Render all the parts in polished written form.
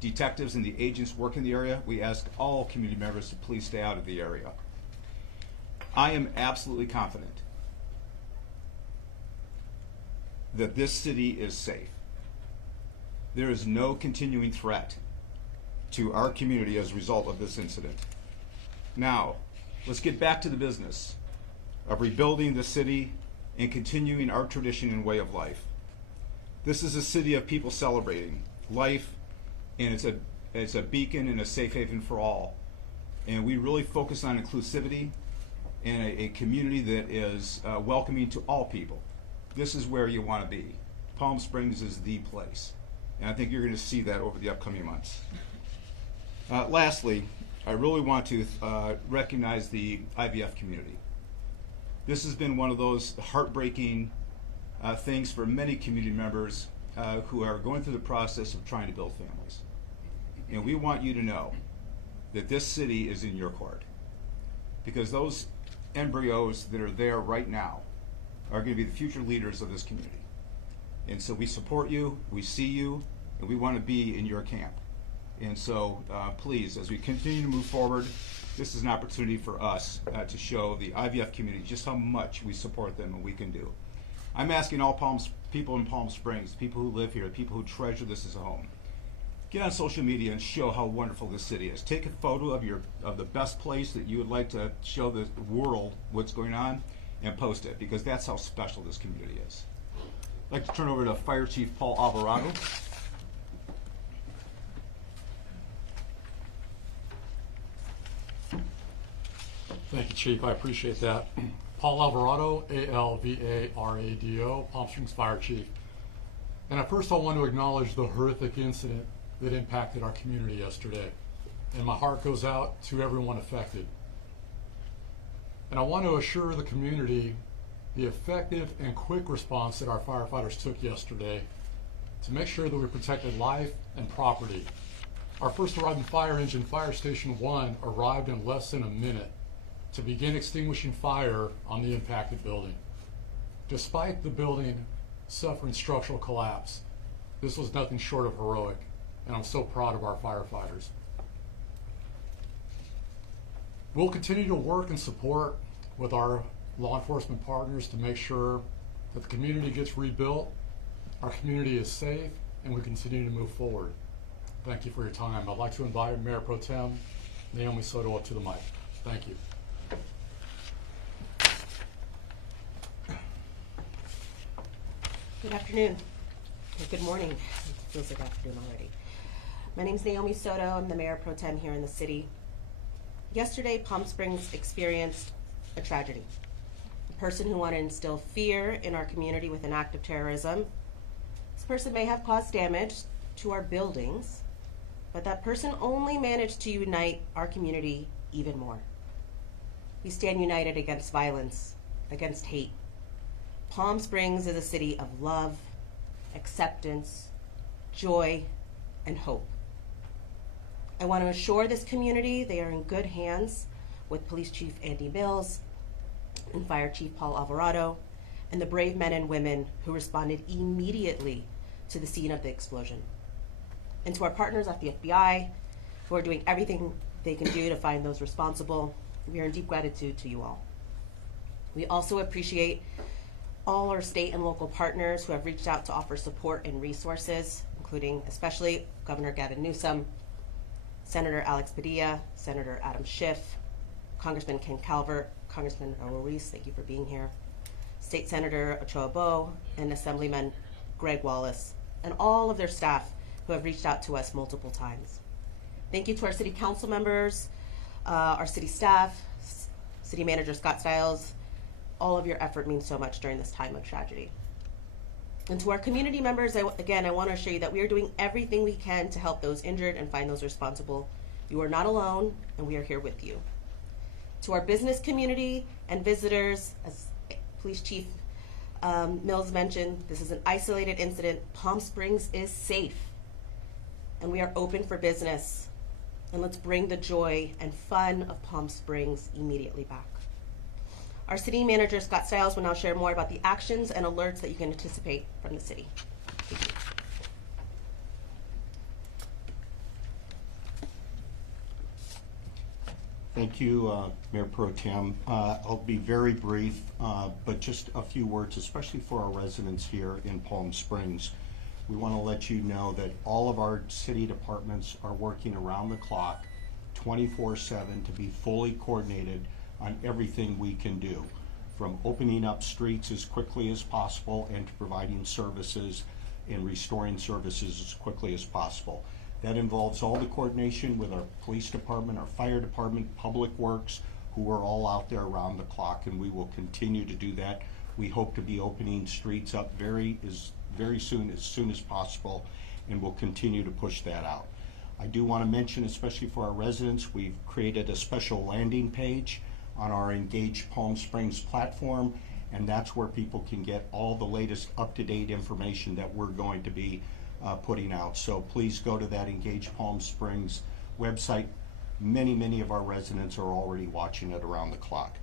detectives and the agents working in the area, we ask all community members to please stay out of the area. I am absolutely confident that this city is safe. There is no continuing threat to our community as a result of this incident. Now, let's get back to the business of rebuilding the city and continuing our tradition and way of life. This is a city of people celebrating life, and it's a beacon and a safe haven for all. And we really focus on inclusivity and a community that is welcoming to all people. This is where you want to be. Palm Springs is the place. And I think you're going to see that over the upcoming months. Lastly, I really want to recognize the IVF community. This has been one of those heartbreaking things for many community members who are going through the process of trying to build families. And we want you to know that this city is in your court, because those embryos that are there right now are going to be the future leaders of this community. And so we support you, we see you, and we want to be in your camp. And so please, as we continue to move forward, this is an opportunity for us to show the IVF community just how much we support them and we can do. I'm asking all people in Palm Springs, people who live here, people who treasure this as a home, get on social media and show how wonderful this city is. Take a photo of the best place that you would like to show the world what's going on and post it, because that's how special this community is. I'd like to turn over to Fire Chief Paul Alvarado. Thank you, Chief. I appreciate that. Paul Alvarado, A-L-V-A-R-A-D-O, Palm Springs Fire Chief. And at first I want to acknowledge the horrific incident that impacted our community yesterday. And my heart goes out to everyone affected. And I want to assure the community the effective and quick response that our firefighters took yesterday to make sure that we protected life and property. Our first arriving fire engine, Fire Station 1, arrived in less than a minute to begin extinguishing fire on the impacted building. Despite the building suffering structural collapse, this was nothing short of heroic, and I'm so proud of our firefighters. We'll continue to work and support with our law enforcement partners to make sure that the community gets rebuilt, our community is safe, and we continue to move forward. Thank you for your time. I'd like to invite Mayor Pro Tem Naomi Soto up to the mic. Thank you. Good afternoon, or good morning. It feels like afternoon already. My name is Naomi Soto. I'm the Mayor Pro Tem here in the city. Yesterday, Palm Springs experienced a tragedy. A person who wanted to instill fear in our community with an act of terrorism. This person may have caused damage to our buildings, but that person only managed to unite our community even more. We stand united against violence, against hate. Palm Springs is a city of love, acceptance, joy, and hope. I want to assure this community they are in good hands with Police Chief Andy Mills and Fire Chief Paul Alvarado and the brave men and women who responded immediately to the scene of the explosion. And to our partners at the FBI, who are doing everything they can do to find those responsible, we are in deep gratitude to you all. We also appreciate all our state and local partners who have reached out to offer support and resources, including especially Governor Gavin Newsom, Senator Alex Padilla, Senator Adam Schiff, Congressman Ken Calvert, Congressman Raul Ruiz, thank you for being here, State Senator Ochoa Bo, and Assemblyman Greg Wallace, and all of their staff who have reached out to us multiple times. Thank you to our city council members, our city staff, City Manager Scott Stiles. All of your effort means so much during this time of tragedy. And to our community members, again, I want to assure you that we are doing everything we can to help those injured and find those responsible. You are not alone, and we are here with you. To our business community and visitors, as Police Chief Mills mentioned, this is an isolated incident. Palm Springs is safe, and we are open for business. And let's bring the joy and fun of Palm Springs immediately back. Our City Manager, Scott Stiles, will now share more about the actions and alerts that you can anticipate from the city. Thank you. Thank you, Mayor Pro Tem. I'll be very brief, but just a few words, especially for our residents here in Palm Springs. We want to let you know that all of our city departments are working around the clock, 24/7, to be fully coordinated on everything we can do, from opening up streets as quickly as possible and to providing services and restoring services as quickly as possible. That involves all the coordination with our police department, our fire department, public works, who are all out there around the clock, and we will continue to do that. We hope to be opening streets up very soon as possible, and we'll continue to push that out. I do want to mention, especially for our residents, we've created a special landing page on our Engage Palm Springs platform, and that's where people can get all the latest up-to-date information that we're going to be putting out. So please go to that Engage Palm Springs website. Many of our residents are already watching it around the clock.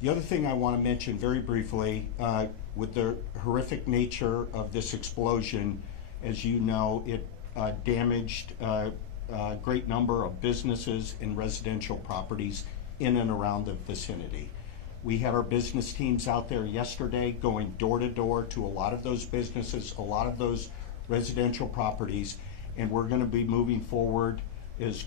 The other thing I want to mention very briefly, with the horrific nature of this explosion, as you know, it damaged a great number of businesses and residential properties in and around the vicinity. We had our business teams out there yesterday going door to door to a lot of those businesses, a lot of those residential properties, and we're going to be moving forward as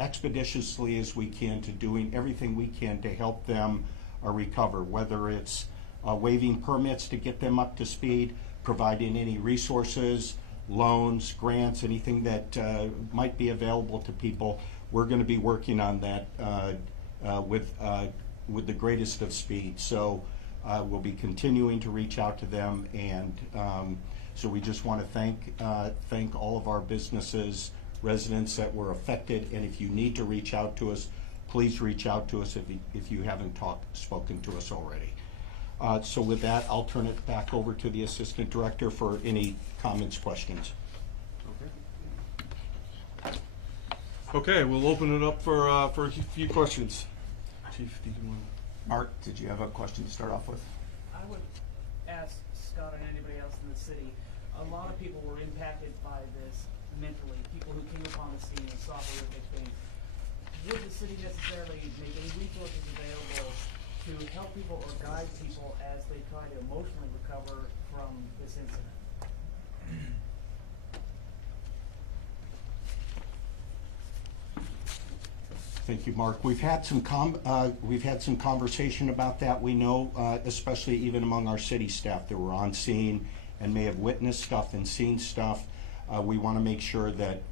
expeditiously as we can to doing everything we can to help them recover, whether it's waiving permits to get them up to speed, providing any resources, loans, grants, anything that might be available to people. We're going to be working on that with the greatest of speed. So we'll be continuing to reach out to them, and so we just want to thank all of our businesses, residents that were affected, and if you need to reach out to us, please reach out to us if you haven't spoken to us already. So with that, I'll turn it back over to the Assistant Director for any comments, questions. Okay, we'll open it up for a few questions. Chief, do you want to? Mark, did you have a question to start off with? I would ask Scott and anybody else in the city, a lot of people were impacted by this mentally, people who came upon the scene and saw horrific things. Would the city necessarily make any resources available to help people or guide people as they try to emotionally recover from this incident? Thank you, Mark. We've had some conversation about that. We know, especially even among our city staff that were on scene and may have witnessed stuff and seen stuff. We want to make sure that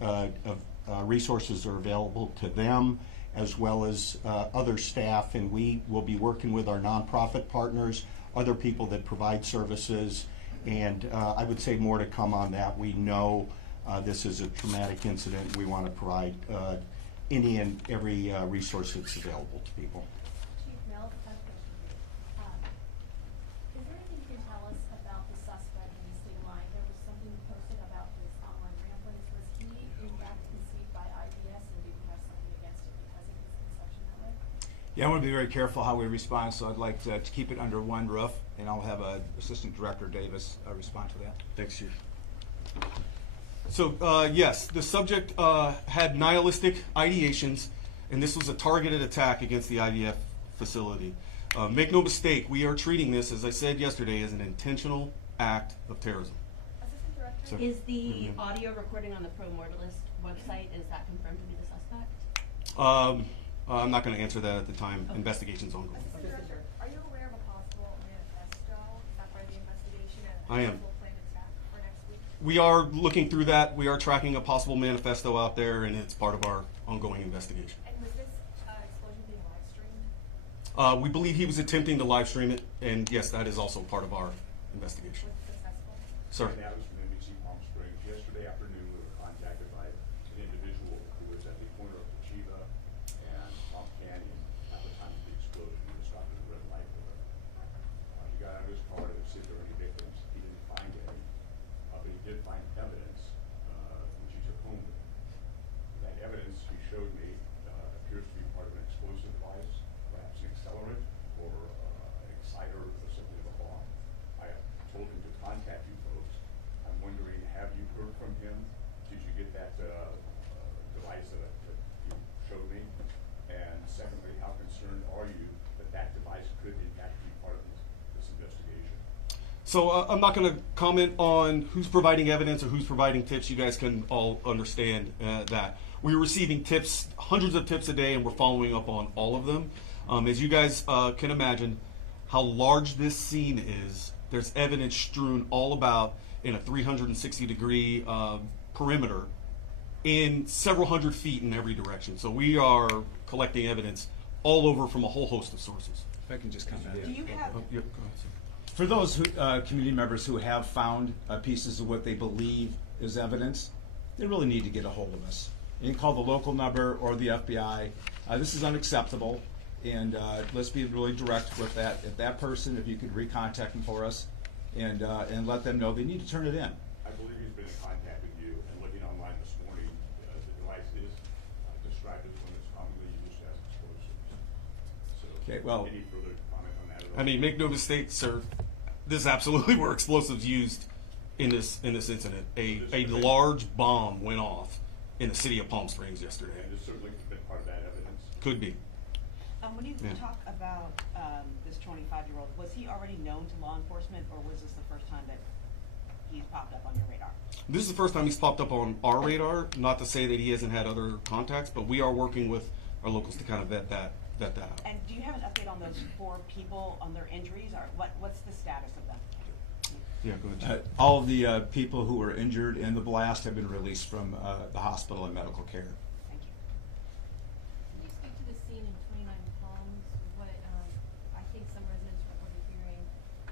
resources are available to them as well as other staff, and we will be working with our nonprofit partners, other people that provide services, and I would say more to come on that. We know this is a traumatic incident. We want to provide any and every resource that's available to people. Chief Mills, I have a question for you. Is there anything you can tell us about the suspect in the state line? There was something posted about his online ramblings. Was he in fact conceived by IDS, and do you have something against it because of his conception that way? Yeah, I want to be very careful how we respond, so I'd like to keep it under one roof, and I'll have Assistant Director Davis respond to that. Thanks, Chief. So, yes, the subject had nihilistic ideations, and this was a targeted attack against the IDF facility. Make no mistake, we are treating this, as I said yesterday, as an intentional act of terrorism. Assistant Director? So- Is the audio recording on the Pro Mortalist website, is that confirmed to be the suspect? I'm not going to answer that at the time. Okay. Investigation's ongoing. Assistant Director, are you aware of a possible manifesto? Is that part of the investigation? And I am. possible planned attack for next week? We are looking through that. We are tracking a possible manifesto out there, and it's part of our ongoing investigation. And was this explosion being live streamed? We believe he was attempting to live stream it, and yes, that is also part of our investigation. Was it successful? Sir. Ken Adams from NBC Palm Springs. Yesterday afternoon, we were contacted by an individual who was at the corner of Chiva and Palm Canyon at the time of the explosion. He was stopped at a red light with her. He got out of his car to see if there were any victims. He didn't find any, but he did find evidence, which he took home with him. That evidence he showed me appears to be part of an explosive device, perhaps an accelerant or an exciter or something of a bomb. I told him to contact you folks. I'm wondering, have you heard from him? Did you get that device that you showed me? And secondly, So I'm not going to comment on who's providing evidence or who's providing tips. You guys can all understand that. We're receiving tips, hundreds of tips a day, and we're following up on all of them. As you guys can imagine how large this scene is, there's evidence strewn all about in a 360-degree perimeter in several hundred feet in every direction. So we are collecting evidence all over from a whole host of sources. If I can just comment. Do you have, Yep, go ahead, sir. For those community members who have found pieces of what they believe is evidence, they really need to get a hold of us. You can call the local number or the FBI. This is unacceptable, and let's be really direct with that. If that person, if you could recontact them for us, and let them know they need to turn it in. I believe he's been in contact with you, and looking online this morning, the device is described as one that's commonly used as explosives. So, Okay, well- any further comment on that at all? I mean, make no mistake, sir. This absolutely were explosives used in this incident. A large bomb went off in the city of Palm Springs yesterday. And this certainly has been part of that evidence. Could be. When you Yeah. talk about this 25-year-old, was he already known to law enforcement, or was this the first time that he's popped up on your radar? This is the first time he's popped up on our radar. Not to say that he hasn't had other contacts, but we are working with our locals to kind of vet that out. And do you have an update on those 4 people, on their injuries, or what's the status of them? Yeah, go ahead. All of the people who were injured in the blast have been released from the hospital and medical care. Thank you. Can you speak to the scene in 29 Palms? What, I think some residents reported hearing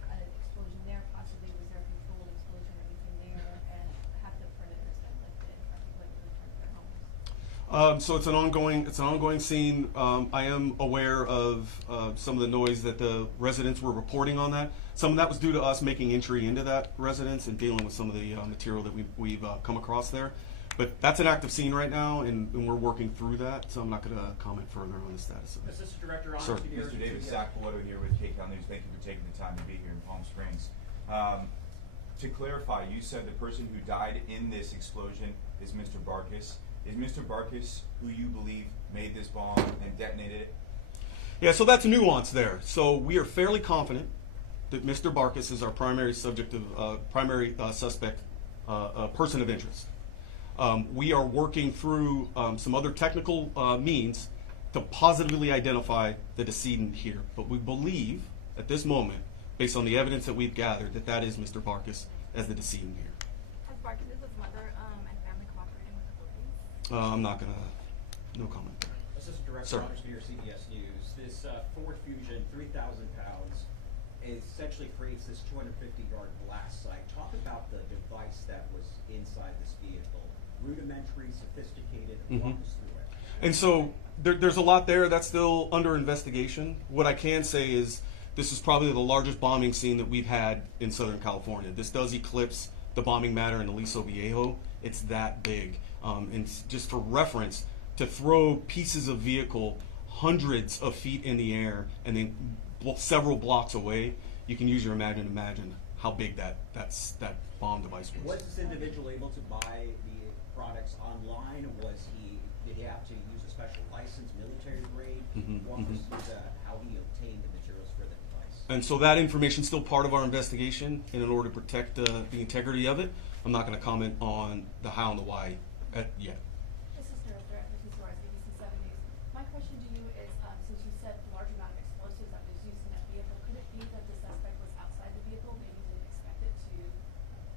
an explosion there, possibly was there a controlled explosion or anything there, and have the perimeters been lifted? Are people able to return to their homes? So it's an ongoing scene. I am aware of some of the noise that the residents were reporting on that. Some of that was due to us making entry into that residence and dealing with some of the material that we've come across there. But that's an active scene right now, and we're working through that. So I'm not going to comment further on the status of it. Assistant Director, Sir. Honor Superior. Mr. David Sacpolletto here with KCAL News. Thank you for taking the time to be here in Palm Springs. To clarify, you said the person who died in this explosion is Mr. Barkis. Is Mr. Barkis who you believe made this bomb and detonated it? Yeah, so that's nuance there. So we are fairly confident that Mr. Barkis is our primary subject of suspect, person of interest. We are working through some other technical means to positively identify the decedent here, but we believe at this moment, based on the evidence that we've gathered, that is Mr. Barkis as the decedent here. Has Barkis' mother and family cooperating with the police? I'm not gonna, no comment there. Assistant Director, Sir. Honor Superior, CBS News. This Ford Fusion, 3,000 pounds, essentially creates this 250-yard blast site. Talk about the device that was inside this vehicle. Rudimentary, sophisticated, walk us through it. And so there's a lot there that's still under investigation. What I can say is this is probably the largest bombing scene that we've had in Southern California. This does eclipse the bombing matter in Aliso Viejo. It's that big. And just for reference, to throw pieces of vehicle hundreds of feet in the air and then several blocks away, you can use your imagine how big that bomb device was. Was this individual able to buy the products online? Did he have to use a special license, military grade? Walk us through how he obtained the materials for the device. And so that information is still part of our investigation, and in order to protect the integrity of it, I'm not going to comment on the how and the why yet. This is Director Suarez, BBC 7 News. My question to you is, since you said the large amount of explosives that was used in that vehicle, could it be that the suspect was outside the vehicle, maybe didn't expect it to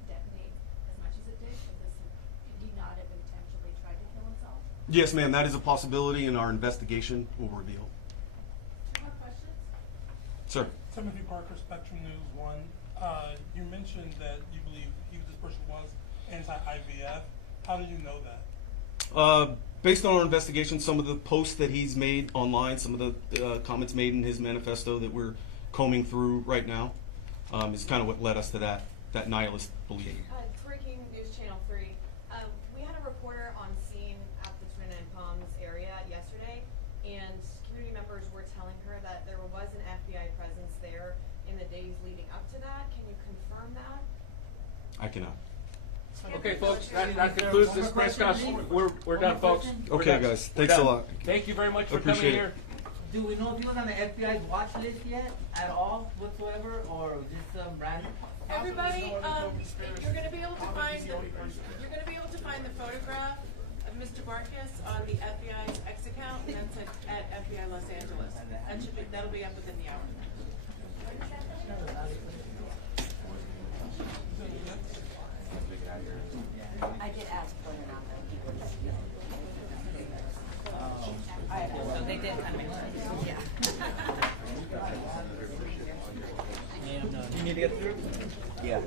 detonate as much as it did? Could he not have intentionally tried to kill himself? Yes, ma'am, that is a possibility, and our investigation will reveal. Do you have questions? Sir. Timothy Parker, Spectrum News 1. You mentioned that you believe this person was anti-IVF. How do you know that? Based on our investigation, some of the posts that he's made online, some of the comments made in his manifesto that we're combing through right now, is kind of what led us to that nihilist belief. Breaking News Channel 3. We had a reporter on scene at the 29 Palms area yesterday, and community members were telling her that there was an FBI presence there in the days leading up to that. Can you confirm that? I cannot. Okay, folks, that concludes this press conference. We're done, folks. We're Okay, done. guys, We're thanks a done. lot. Thank you very much for Appreciate coming it. here. Do we know if he was on the FBI's watch list yet, at all, whatsoever, or just some random? Everybody, you're gonna be able to find the photograph of Mr. Barkas on the FBI's X account, and that's at FBI Los Angeles. That'll be up within the hour. I did ask whether or not he would. So they did kind of make sense. Yeah. You need to get through? Yeah.